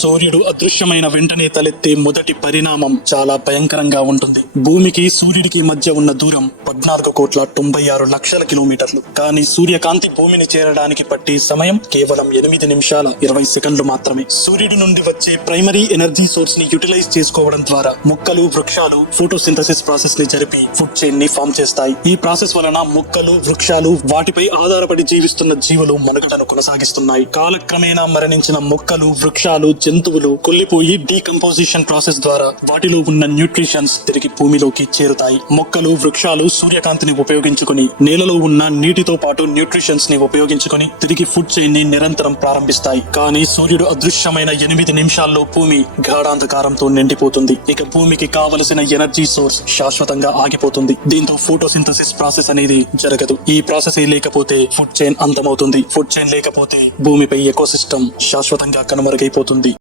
సూర్యుడు అదృశ్యమైన వెంటనే తలెత్తే మొదటి పరిణామం చాలా భయంకరంగా ఉంటుంది. భూమికి సూర్యుడికి మధ్య ఉన్న దూరం 14,96,00,000 కిలోమీటర్లు. కానీ సూర్యకాంతి భూమిని చేరడానికి పట్టే సమయం కేవలం 8 నిమిషాల 20 సెకండ్లు మాత్రమే. సూర్యుడి నుండి వచ్చే ప్రైమరీ ఎనర్జీ సోర్స్ ని యూటిలైజ్ చేసుకోవడం ద్వారా మొక్కలు, వృక్షాలు ఫోటోసింథసిస్ ప్రాసెస్ ని జరిపి ఫుడ్ చైన్ ని ఫామ్ చేస్తాయి. ఈ ప్రాసెస్ వలన మొక్కలు, వృక్షాలు, వాటిపై ఆధారపడి జీవిస్తున్న జీవులు మనుగడను కొనసాగిస్తున్నాయి. కాలక్రమేణా మరణించిన మొక్కలు, వృక్షాలు, జంతువులు కుళ్ళిపోయి డీకంపోజిషన్ ప్రాసెస్ ద్వారా వాటిలో ఉన్న న్యూట్రిషన్స్ తిరిగి భూమిలోకి చేరుతాయి. మొక్కలు, వృక్షాలు సూర్యకాంతిని ఉపయోగించుకుని నేలలో ఉన్న నీటితో పాటు న్యూట్రిషన్స్ ని ఉపయోగించుకుని తిరిగి ఫుడ్ చైన్ ని నిరంతరం ప్రారంభిస్తాయి. కానీ సూర్యుడు అదృశ్యమైన 8 నిమిషాల్లో భూమి గాఢాంధకారంతో నిండిపోతుంది. ఇక భూమికి కావలసిన ఎనర్జీ సోర్స్ శాశ్వతంగా ఆగిపోతుంది. దీంతో ఫోటోసింథసిస్ ప్రాసెస్ అనేది జరగదు. ఈ ప్రాసెస్ లేకపోతే ఫుడ్ చైన్ అంతమవుతుంది. ఫుడ్ చైన్ లేకపోతే భూమిపై ఎకోసిస్టమ్ శాశ్వతంగా కనుమరుగైపోతుంది.